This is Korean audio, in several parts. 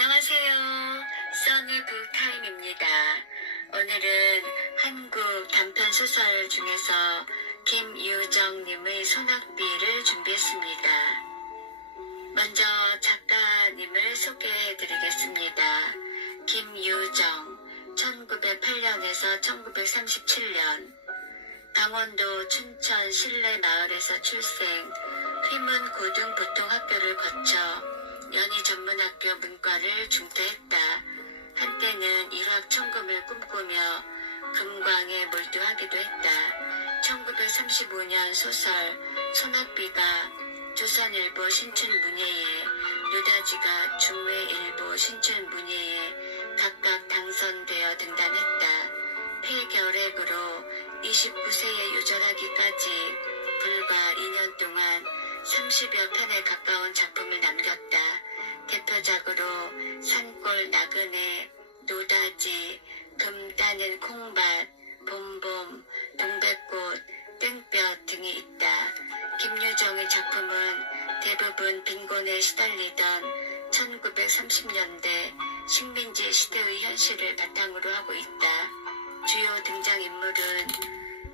안녕하세요. 써니북타임입니다. 오늘은 한국 단편소설 중에서 김유정님의 소낙비를 준비했습니다. 먼저 작가님을 소개해드리겠습니다. 김유정, 1908년에서 1937년, 강원도 춘천 신례마을에서 출생, 휘문고등보통학교를 거쳐 연희전문학교 문과를 중퇴했다. 한때는 일확천금을 꿈꾸며 금광에 몰두하기도 했다. 1935년 소설 소낙비가 조선일보 신춘문예에, 노다지가 중외일보 신춘문예에 각각 당선되어 등단했다. 폐결핵으로 29세에 요절하기까지 불과 2년 동안 30여 편에 가까운 작품을 남겼다. 대표작으로 산골 나그네, 노다지, 금 따는 콩밭, 봄봄, 동백꽃, 땡볕 등이 있다. 김유정의 작품은 대부분 빈곤에 시달리던 1930년대 식민지 시대의 현실을 바탕으로 하고 있다. 주요 등장인물은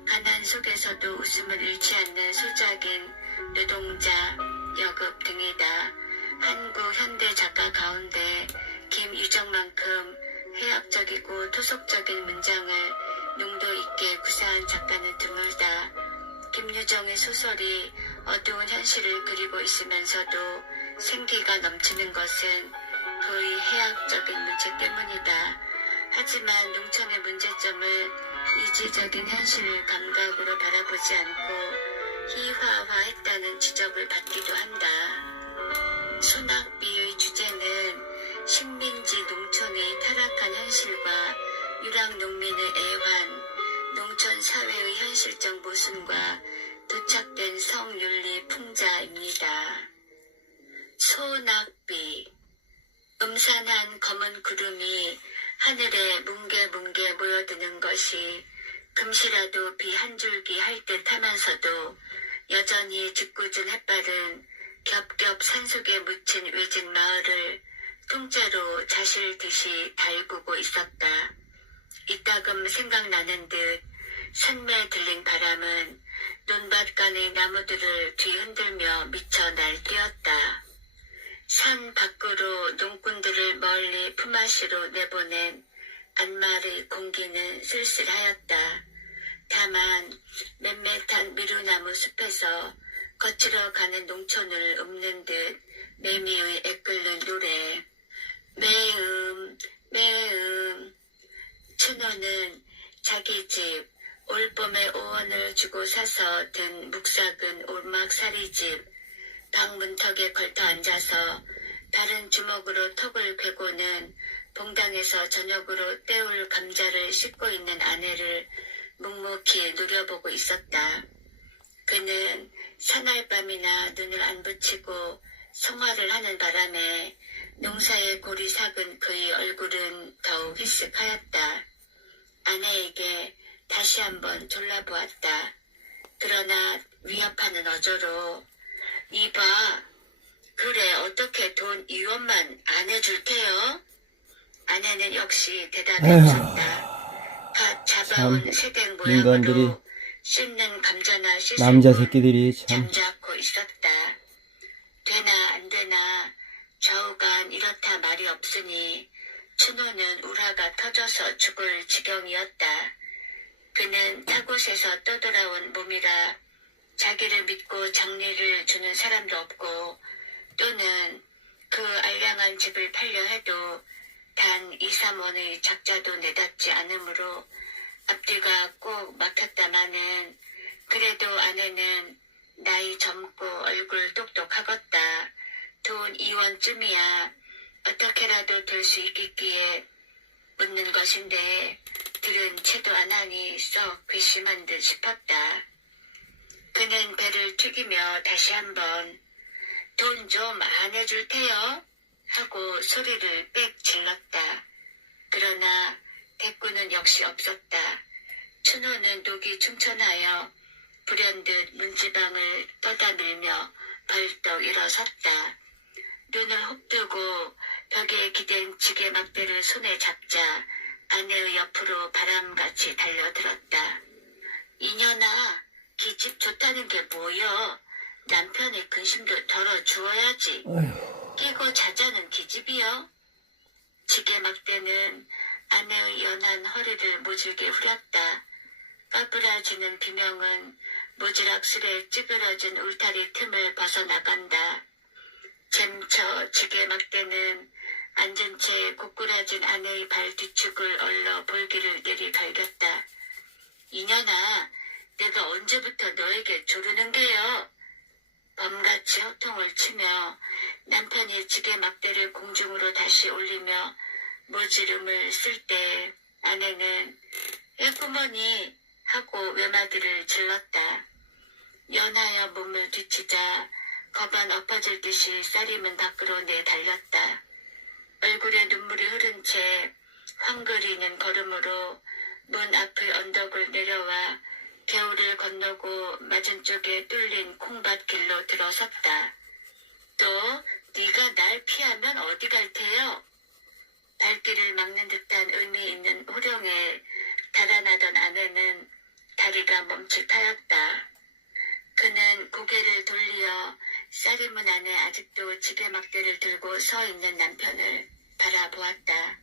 가난 속에서도 웃음을 잃지 않는 소작인 노동자, 여급 등이다. 한국 현대 작가 가운데 김유정만큼 해학적이고 토속적인 문장을 농도 있게 구사한 작가는 드물다. 김유정의 소설이 어두운 현실을 그리고 있으면서도 생기가 넘치는 것은 그의 해학적인 문체 때문이다. 하지만 농촌의 문제점을 이지적인 현실 감각으로 바라보지 않고 희화화했다는 지적을 받기도 한다. 소낙비의 주제는 식민지 농촌의 타락한 현실과 유랑농민의 애환, 농촌 사회의 현실적 모순과 도착된 성윤리 풍자입니다. 소낙비. 음산한 검은 구름이 하늘에 뭉게뭉게 모여드는 것이 금시라도 비 한 줄기 할 듯 하면서도 여전히 짓궂은 햇발은 겹겹 산속에 묻힌 외진 마을을 통째로 자실듯이 달구고 있었다. 이따금 생각나는 듯 산매에 들린 바람은 논밭간의 나무들을 뒤흔들며 미쳐 날뛰었다. 산 밖으로 농꾼들을 멀리 품앗이로 내보낸 안말의 공기는 쓸쓸하였다. 다만 맴매탄 미루나무 숲에서 거칠어 가는 농촌을 읊는 듯 매미의 애끓는 노래. 매음 매음. 춘호는 자기 집 올봄에 5원을 주고 사서 든 묵삭은 오막살이집 방문턱에 걸터 앉아서 다른 주먹으로 턱을 괴고는 봉당에서 저녁으로 때울 감자를 씻고 있는 아내를 묵묵히 노려보고 있었다. 그는 사날밤이나 눈을 안 붙이고 성화를 하는 바람에 농사의 골이 삭은 그의 얼굴은 더욱 희쓱하였다. 아내에게 다시 한번 졸라보았다. 그러나 위협하는 어조로 이봐, 그래 어떻게 돈 2원만 안 해줄 테요? 아내는 역시 대답이 없었다. 갓 잡아온 새댁 모양으로 씹는 감자나 씻을 남자 새끼들이 참 잠자코 있었다. 되나 안 되나 좌우간 이렇다 말이 없으니 춘호는 울화가 터져서 죽을 지경이었다. 그는 타곳에서 떠돌아온 몸이라 자기를 믿고 장리를 주는 사람도 없고 또는 그 알량한 집을 팔려 해도 단 2, 3원의 작자도 내닫지 않으므로 앞뒤가 꼭 막혔다마는 그래도 아내는 나이 젊고 얼굴 똑똑하겄다. 돈 2원쯤이야 어떻게라도 될 수 있겠기에 묻는 것인데 들은 채도 안 하니 썩 괘씸한 듯 싶었다. 그는 배를 튀기며 다시 한번 돈 좀 안 해줄 테요? 하고 소리를 빽 질렀다. 그러나 대꾸는 역시 없었다. 춘호는 녹이 충천하여 불현듯 문지방을 떠다밀며 벌떡 일어섰다. 눈을 혹뜨고 벽에 기댄 지게 막대를 손에 잡자 아내의 옆으로 바람같이 달려들었다. 이년아, 기집 좋다는 게 뭐여? 남편의 근심도 덜어주어야지. 아휴, 끼고 자자는 기집이여? 지게 막대는 아내의 연한 허리를 모질게 후렸다. 까부라지는 비명은 모지락스레 찌그러진 울타리 틈을 벗어나간다. 잼쳐 지게 막대는 앉은 채 고꾸라진 아내의 발 뒤축을 얼러 볼기를 내리갈겼다. 이년아, 내가 언제부터 너에게 조르는 게요? 범같이 호통을 치며 남편이 지게 막대를 공중으로 다시 올리며 모지름을 쓸 때 아내는 예쁘머니 하고 외마디를 질렀다. 연하여 몸을 뒤치자 거반 엎어질 듯이 쌀이문 밖으로 내달렸다. 얼굴에 눈물이 흐른 채 황그리는 걸음으로 문 앞의 언덕을 내려와 겨울을 건너고 맞은 쪽에 뚫린 콩밭길로 들어섰다. 또 네가 날 피하면 어디 갈 테요? 발길을 막는 듯한 의미 있는 호령에 달아나던 아내는 다리가 멈칫하였다. 그는 고개를 돌리어 쌀이문 안에 아직도 지게막대를 들고 서 있는 남편을 바라보았다.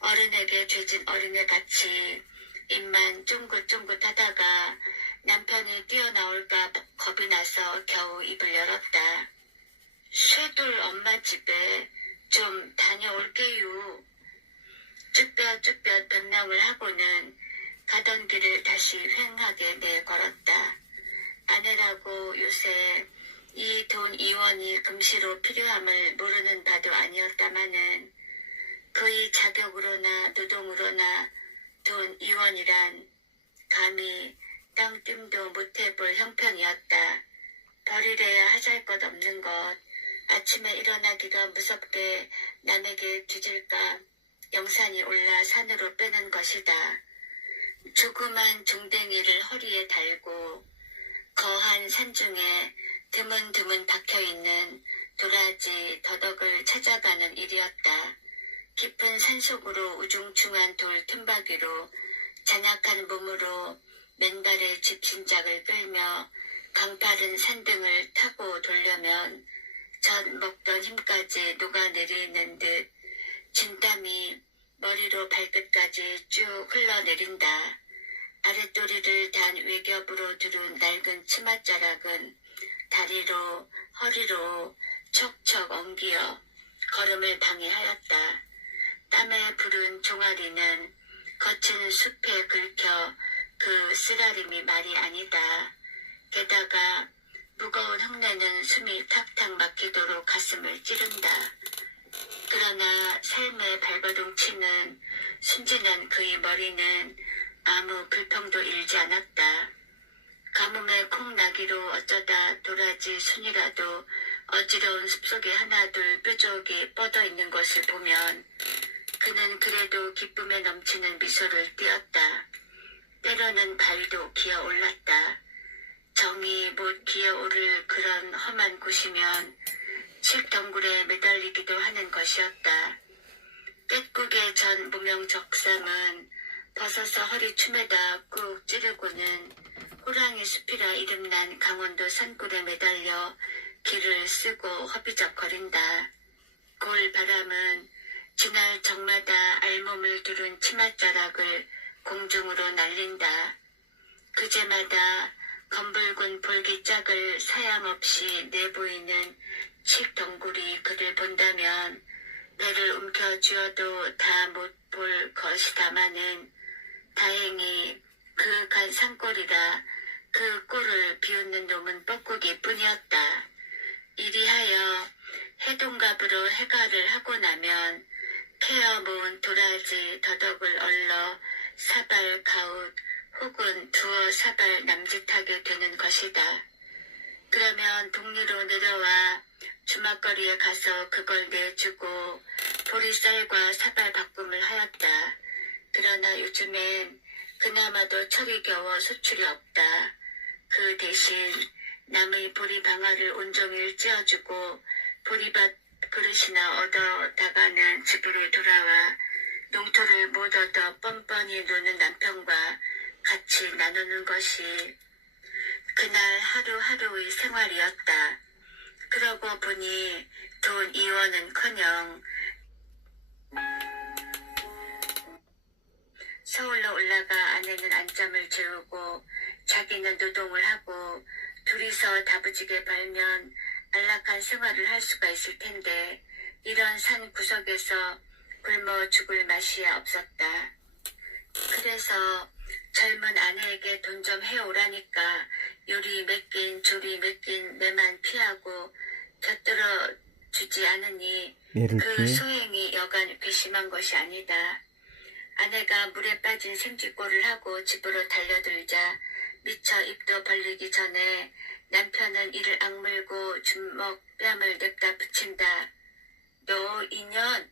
어른에게 죄진 어린애같이 입만 쫑긋쫑긋하다가 남편이 뛰어나올까 겁이 나서 겨우 입을 열었다. 쇠돌 엄마 집에 좀 다녀올게요. 쭈뼛쭈뼛 변명을 하고는 가던 길을 다시 휑하게 내걸었다. 아내라고 요새 이 돈 2원이 금시로 필요함을 모르는 바도 아니었다마는 그의 자격으로나 노동으로나 돈 2원이란 감히 땅뜸도 못해볼 형편이었다. 버리래야 하잘 것 없는 것, 아침에 일어나기가 무섭게 남에게 뒤질까 영산이 올라 산으로 빼는 것이다. 조그만 종댕이를 허리에 달고 거한 산중에 드문드문 박혀있는 도라지 더덕을 찾아가는 일이었다. 깊은 산속으로 우중충한 돌 틈바귀로 잔약한 몸으로 맨발에 집신짝을 끌며 강파른 산등을 타고 돌려면 전 먹던 힘까지 녹아내리는 듯 진땀이 머리로 발끝까지 쭉 흘러내린다. 아랫도리를 단 외겹으로 두른 낡은 치맛자락은 다리로 허리로 척척 엉기어 걸음을 방해하였다. 땀에 부른 종아리는 거친 숲에 긁혀 그 쓰라림이 말이 아니다. 게다가 무거운 흙내는 숨이 탁탁 막히도록 가슴을 찌른다. 그러나 삶의 발버둥 치는 순진한 그의 머리는 아무 불평도 일지 않았다. 가뭄에 콩 나기로 어쩌다 도라지 순이라도 어지러운 숲속에 하나둘 뾰족이 뻗어있는 것을 보면 그는 그래도 기쁨에 넘치는 미소를 띄었다. 때로는 발도 기어올랐다. 정이 못 기어오를 그런 험한 곳이면 칡덩굴에 매달리기도 하는 것이었다. 꿰꾸게 전 무명적삼은 벗어서 허리춤에다 꾹 찌르고는 호랑이 숲이라 이름난 강원도 산골에 매달려 길을 쓰고 허비적거린다. 골 바람은 지날 적마다 알몸을 두른 치맛자락을 공중으로 날린다. 그제마다 검붉은 볼기짝을 사양없이 내보이는 칡덩굴이 그를 본다면 배를 움켜쥐어도 다 못 볼 것이다마는 다행히 그윽한 산골이라 그 꼴을 비웃는 놈은 뻐꾸기 뿐이었다. 이리하여 해동갑으로 해가를 하고 나면 캐어 모은 도라지 더덕을 얼러 사발 가웃 혹은 두어 사발 남짓하게 되는 것이다. 그러면 동리로 내려와 주막거리에 가서 그걸 내주고 보리쌀과 사발 바꿈을 하였다. 그러나 요즘엔 그나마도 철이 겨워 수출이 없다. 그 대신 남의 보리방아를 온종일 찧어주고 보리밭 그릇이나 얻어다가는 집으로 돌아와 농토를 못 얻어 뻔뻔히 노는 남편과 같이 나누는 것이 그날 하루하루의 생활이었다. 그러고 보니 돈 2원은커녕 서울로 올라가 아내는 안점을 재우고 자기는 노동을 하고 둘이서 다부지게 벌면 안락한 생활을 할 수가 있을 텐데 이런 산 구석에서 굶어 죽을 맛이야 없었다. 그래서 젊은 아내에게 돈 좀 해오라니까 요리 맡긴 조리 맡긴 매만 피하고 곁들여 주지 않으니 그 소행이 여간 괘씸한 것이 아니다. 아내가 물에 빠진 생쥐꼴을 하고 집으로 달려들자 미처 입도 벌리기 전에 남편은 이를 악물고 주먹 뺨을 냅다 붙인다. 너 인연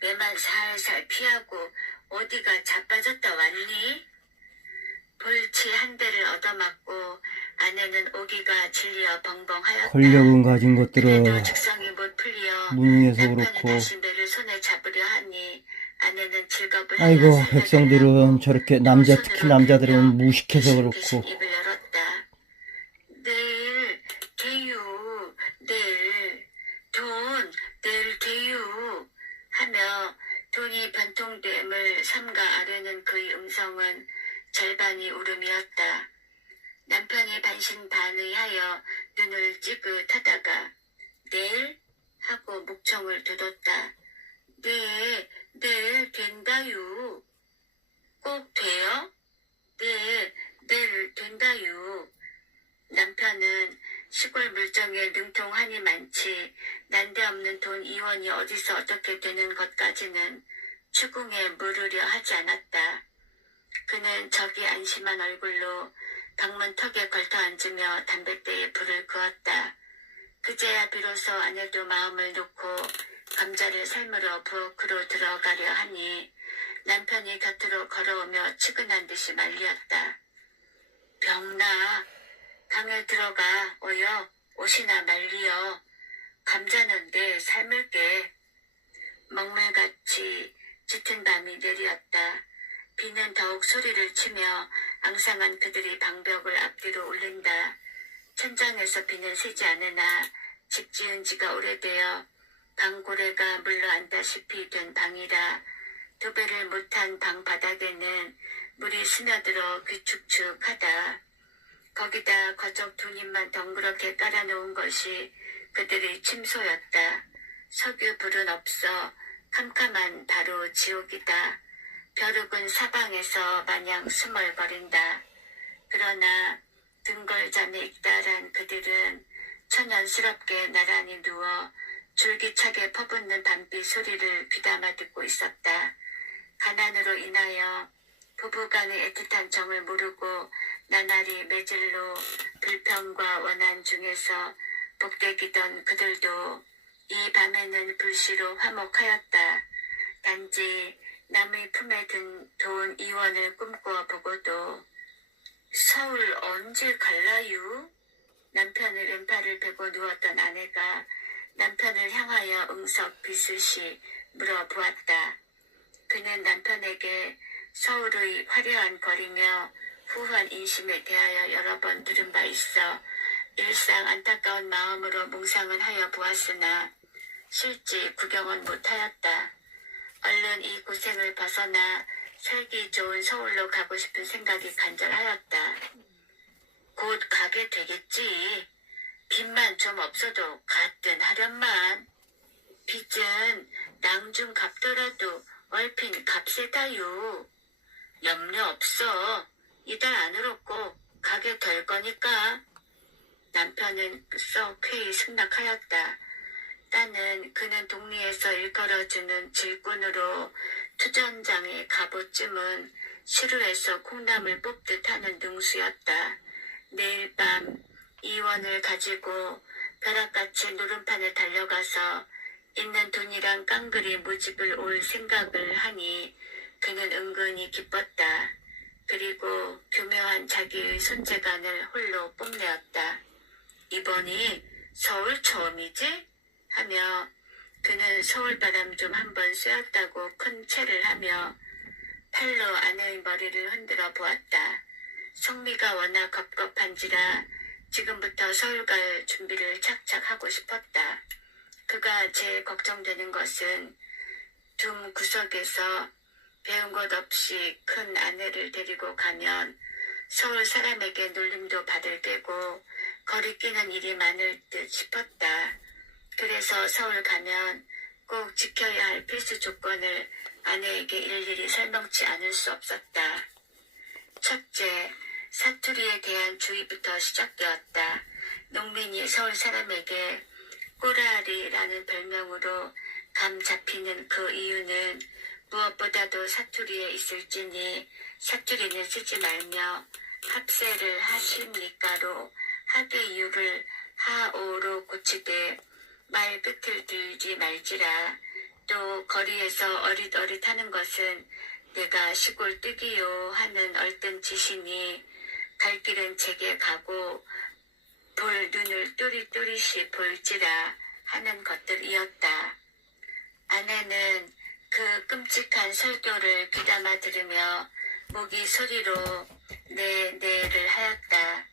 매만 살살 피하고 어디가 자빠졌다 왔니? 볼치 한 대를 얻어맞고 아내는 오기가 질려 벙벙하였다. 권력은 가진 것들은 그래도 직성이 못 풀려 무능해서 남편이 그렇고. 다시 매를 손에 잡으려 하니 아내는 즐겁을 아이고, 하여 백성들은 저렇게 특히 남자들은 무식해서 그렇고. 입을 열었다. 내일 돼유, 내일 돼유 하며 돈이 변통됨을 삼가 아뢰는 그의 음성은 절반이 울음이었다. 남편이 반신반의하여 눈을 찌긋하다가 내일? 하고 목청을 돋웠다. 네, 내일 된다유. 꼭 돼요? 네, 내일 된다유. 남편은 시골 물정에 능통하니 많지 난데없는 돈 2원이 어디서 어떻게 되는 것까지는 추궁에 물으려 하지 않았다. 그는 저기 안심한 얼굴로 방문 턱에 걸터 앉으며 담뱃대에 불을 그었다. 그제야 비로소 아내도 마음을 놓고 감자를 삶으러 부엌으로 들어가려 하니 남편이 곁으로 걸어오며 측은한 듯이 말리었다. 병나 방에 들어가 어여 옷이나 말리여. 감자는 내 삶을게. 먹물같이 짙은 밤이 내리었다. 비는 더욱 소리를 치며 앙상한 그들이 방벽을 앞뒤로 올린다. 천장에서 비는 새지 않으나 집 지은 지가 오래되어 방고래가 물러앉다시피 된 방이라 도배를 못한 방 바닥에는 물이 스며들어 귀축축하다. 거기다 거적 두 입만 덩그렇게 깔아놓은 것이 그들의 침소였다. 석유불은 없어 캄캄한 바로 지옥이다. 벼룩은 사방에서 마냥 스멀거린다. 그러나 등걸잠에 익달한 그들은 천연스럽게 나란히 누워 줄기차게 퍼붓는 밤비 소리를 귀담아 듣고 있었다. 가난으로 인하여 부부간의 애틋한 정을 모르고 나날이 매질로 불평과 원한 중에서 복대기던 그들도 이 밤에는 불시로 화목하였다. 단지 남의 품에 든 돈 2원을 꿈꿔 보고도 서울 언제 갈라유? 남편의 왼팔을 베고 누웠던 아내가 남편을 향하여 응석 비슷이 물어보았다. 그는 남편에게 서울의 화려한 거리며 후한 인심에 대하여 여러 번 들은 바 있어 일상 안타까운 마음으로 몽상은 하여 보았으나 실제 구경은 못하였다. 얼른 이 고생을 벗어나 살기 좋은 서울로 가고 싶은 생각이 간절하였다. 곧 가게 되겠지. 빚만 좀 없어도 갔든 하련만. 빚은 낭중 갚더라도 얼핀 값세다유. 염려 없어. 이달 안으로 꼭 가게 될 거니까. 남편은 썩 회의 승낙하였다. 따는 그는 동리에서 일컬어주는 질꾼으로 투전장의 갑옷쯤은 시루에서 콩나물 뽑듯 하는 능수였다. 내일 밤 2원을 가지고 벼락같이 노름판에 달려가서 있는 돈이랑 깡그리 모집을 올 생각을 하니 그는 은근히 기뻤다. 그리고 교묘한 자기의 손재간을 홀로 뽐내었다. 이번이 서울 처음이지? 하며 그는 서울바람 좀 한번 쐬었다고 큰 체를 하며 팔로 아내의 머리를 흔들어 보았다. 성미가 워낙 겁겁한지라 지금부터 서울 갈 준비를 착착 하고 싶었다. 그가 제일 걱정되는 것은 둠 구석에서 배운 것 없이 큰 아내를 데리고 가면 서울 사람에게 놀림도 받을 때고 거리끼는 일이 많을 듯 싶었다. 그래서 서울 가면 꼭 지켜야 할 필수 조건을 아내에게 일일이 설명치 않을 수 없었다. 첫째, 사투리에 대한 주의부터 시작되었다. 농민이 서울 사람에게 꼬라리라는 별명으로 감 잡히는 그 이유는 무엇보다도 사투리에 있을지니 사투리는 쓰지 말며 합세를 하십니까로 하대 이유를 하오로 고치되 말 끝을 들지 말지라. 또 거리에서 어릿어릿하는 것은 내가 시골 뜨기요 하는 얼뜬 짓이니 갈 길은 제게 가고 볼 눈을 또릿또릿이 볼지라 하는 것들이었다. 아내는 그 끔찍한 설교를 귀담아 들으며 목이 소리로 네네를 하였다.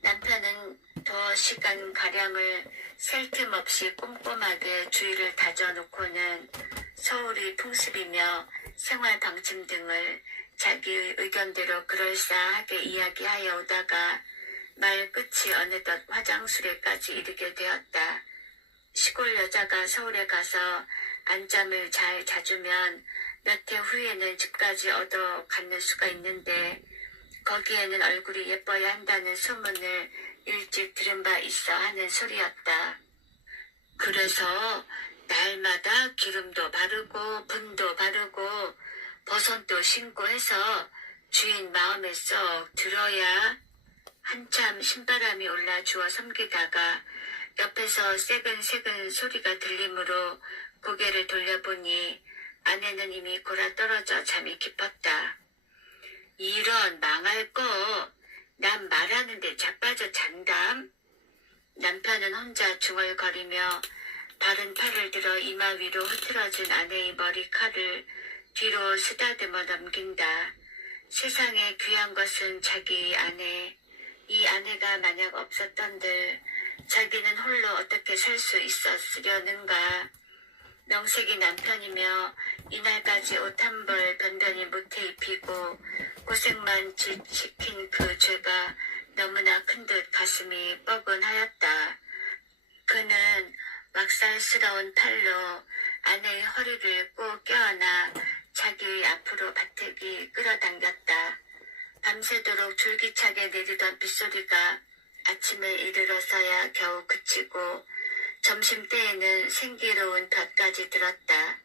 남편은 더 시간가량을 셀 틈 없이 꼼꼼하게 주의를 다져놓고는 서울이 풍습이며 생활 방침 등을 자기의 의견대로 그럴싸하게 이야기하여 오다가 말 끝이 어느덧 화장술에까지 이르게 되었다. 시골 여자가 서울에 가서 안잠을 잘 자주면 몇 해 후에는 집까지 얻어 갖는 수가 있는데 거기에는 얼굴이 예뻐야 한다는 소문을 일찍 들은 바 있어 하는 소리였다. 그래서 날마다 기름도 바르고 분도 바르고 버선도 신고 해서 주인 마음에 쏙 들어야 한참 신바람이 올라 주워 섬기다가 옆에서 새근새근 소리가 들리므로 고개를 돌려보니 아내는 이미 골아 떨어져 잠이 깊었다. 이런 망할 거, 난 말하는데 자빠져 잔담. 남편은 혼자 중얼거리며 바른 팔을 들어 이마 위로 흐트러진 아내의 머리칼을 뒤로 쓰다듬어 넘긴다. 세상에 귀한 것은 자기 아내. 이 아내가 만약 없었던들 자기는 홀로 어떻게 살 수 있었으려는가. 명색이 남편이며 이날까지 옷 한 벌 변변히 못해 입히고 고생만 시킨 그 죄가 너무나 큰 듯 가슴이 뻐근하였다. 그는 막살스러운 팔로 아내의 허리를 꼭 껴안아 자기의 앞으로 바태기 끌어당겼다. 밤새도록 줄기차게 내리던 빗소리가 아침에 이르러서야 겨우 그치고 점심때에는 생기로운 볕까지 들었다.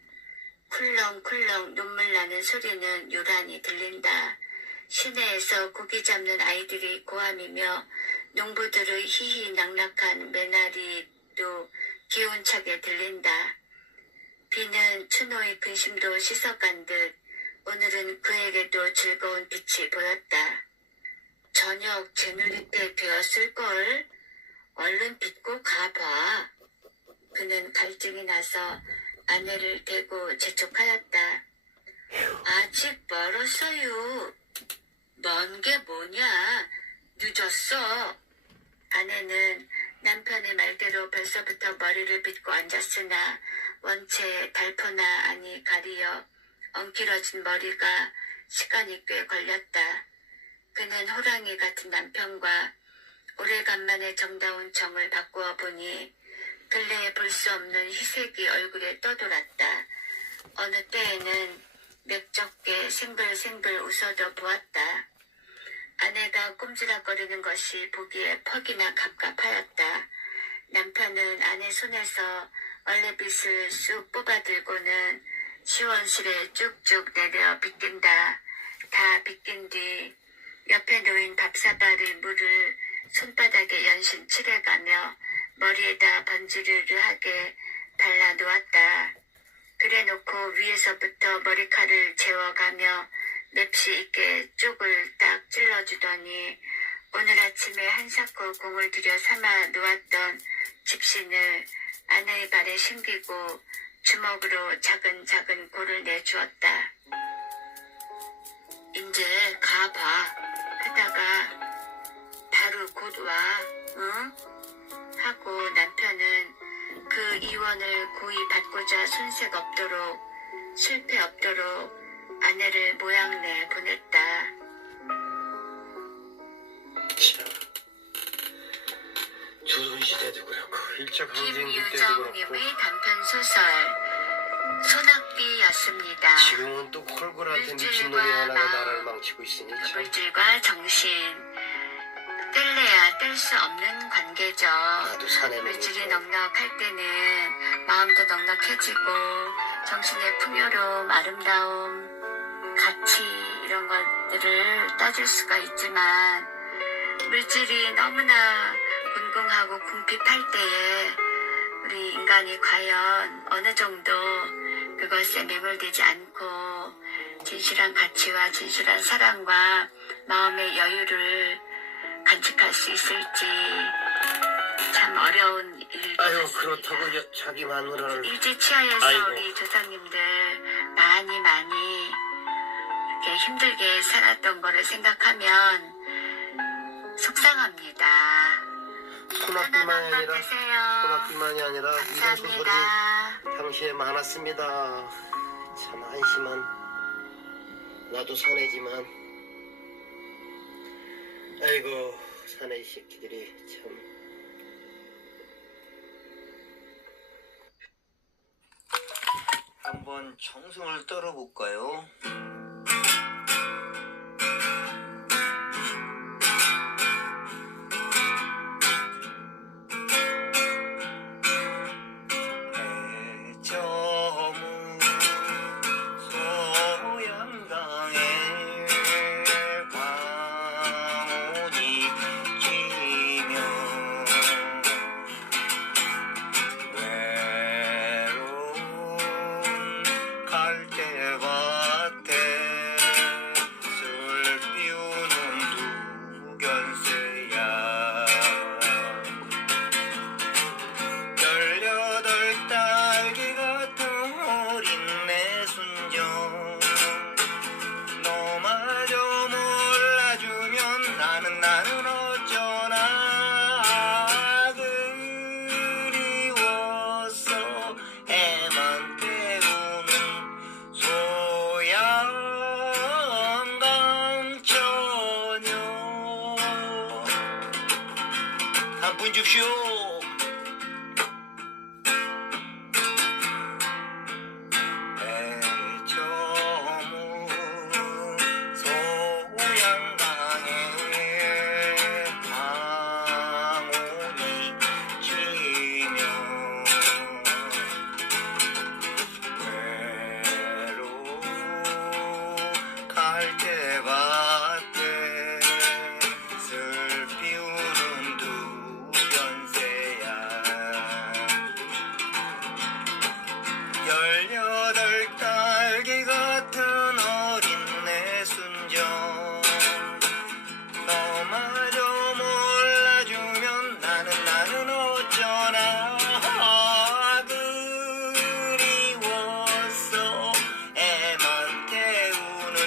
쿨렁쿨렁 눈물 나는 소리는 요란히 들린다. 시내에서 고기 잡는 아이들이 고함이며 농부들의 희희낙낙한 매나리도 기운차게 들린다. 비는 추노의 근심도 씻어간 듯 오늘은 그에게도 즐거운 빛이 보였다. 저녁 재누리 때 되었을걸? 얼른 빚고 가봐. 그는 갈증이 나서 아내를 대고 재촉하였다. 아직 멀었어요. 먼 게 뭐냐? 늦었어. 아내는 남편의 말대로 벌써부터 머리를 빗고 앉았으나 원체 달포나 아니 가리어 엉키러진 머리가 시간이 꽤 걸렸다. 그는 호랑이 같은 남편과 오래간만에 정다운 정을 바꾸어 보니 근래에 볼 수 없는 희색이 얼굴에 떠돌았다. 어느 때에는 맥적게 생글생글 웃어도 보았다. 아내가 꼼지락거리는 것이 보기에 퍽이나 갑갑하였다. 남편은 아내 손에서 얼레빗을 쑥 뽑아들고는 시원실에 쭉쭉 내려 빗긴다. 다 빗긴 뒤 옆에 놓인 밥사발의 물을 손바닥에 연신 칠해가며 머리에다 번지르르하게 발라놓았다. 그래놓고 위에서부터 머리칼을 재워가며 맵시 있게 쪽을 딱 찔러주더니 오늘 아침에 한사코 공을 들여 삼아 놓았던 집신을 아내의 발에 신기고 주먹으로 작은 골을 내주었다. 이제 가봐. 하다가 바로 곧 와. 응? 하고 남편은 그 이원을 고이 받고자 손색 없도록 실패 없도록 아내를 모양내 보냈다. 참, 조선시대도 그렇고 일제강점기 때도 그렇고 김유정님의 단편 소설 소낙비였습니다. 지금은 또 콜골한테 미친놈이 하나가 나라를 망치고 있으니 참. 물질과 정신 뗄래야 뗄 수 없는 관계죠. 나도 사내는 물질이 넉넉할 때는 마음도 넉넉해지고 정신의 풍요로움, 아름다움, 가치 이런 것들을 따질 수가 있지만 물질이 너무나 곤궁하고 궁핍할 때에 우리 인간이 과연 어느 정도 그것에 매몰되지 않고 진실한 가치와 진실한 사랑과 마음의 여유를 간직할 수 있을지 참 어려운 일. 아유 그렇다고 자기 마누라를 일제치하에서 아이고. 우리 조상님들 많이 이렇게 힘들게 살았던 거를 생각하면 속상합니다. 소낙비만이 편안한 밤 아니라 되세요. 소낙비만이 아니라 이런 소설이 감사합니다. 당시에 많았습니다. 참 한심한 나도 사내지만 아이고 사내 새끼들이 참. 한번 청승을 떨어볼까요? 해저문 소양강에 방울이 지며 외로운 갈대밭에 슬 피우는 두견새야 18딸기 같은 어린 내 순정 너마저 몰라주면 나는 어쩌나 그리워서 애만 태우는 소양강 처녀 한 푼 줍시오. 배저문 소양강에 방울이 지며 외로운 갈대밭에 슬 피우는 두견새야 18딸기 같은 어린 내 순정 너마저 몰라주면 나는 어쩌나 그리워서 애만 태우는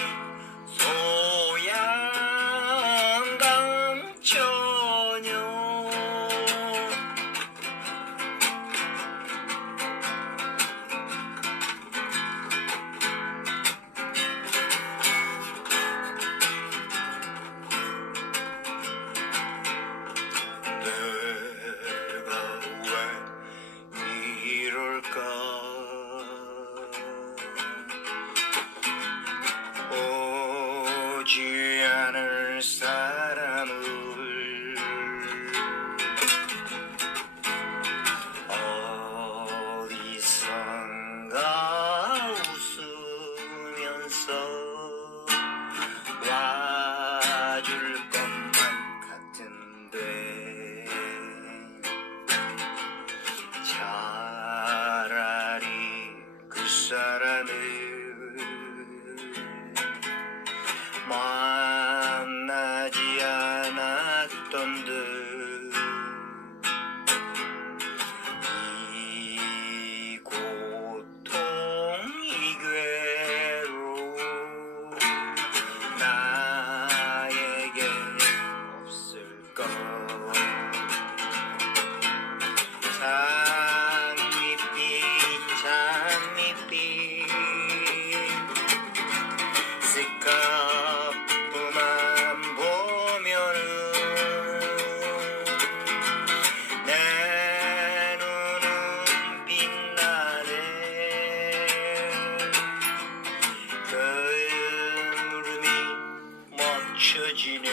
멈춰지네.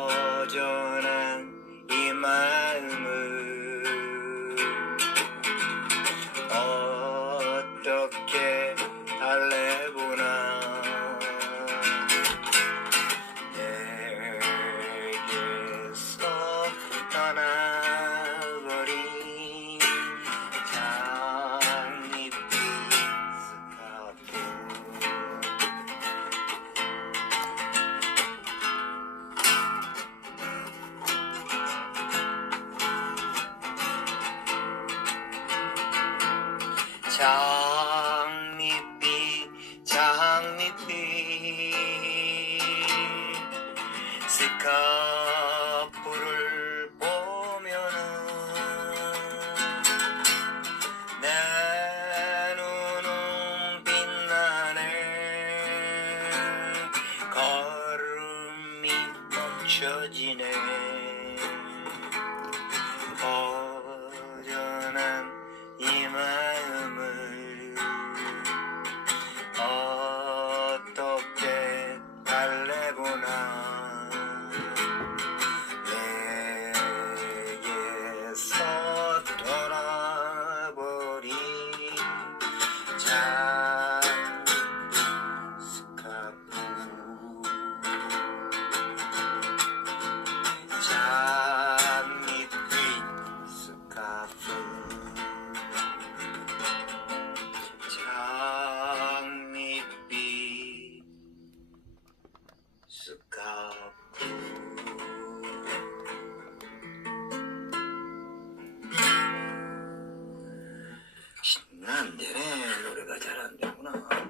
허전한 이 마음을 어떻게 달래보나. 내게서 떠나버린 장밋빛 스카프. 장밋빛 스카프를 보면은 내 눈은 빛나네. 걸음이 멈춰지네. 허전한 이 마음을 어떻게 달래보나. 내게서 떠나버린 장밋빛 스카프. 장밋빛 스카프. 장밋빛 스카프. 신나 안 되네. 노래가 잘 안 되구나.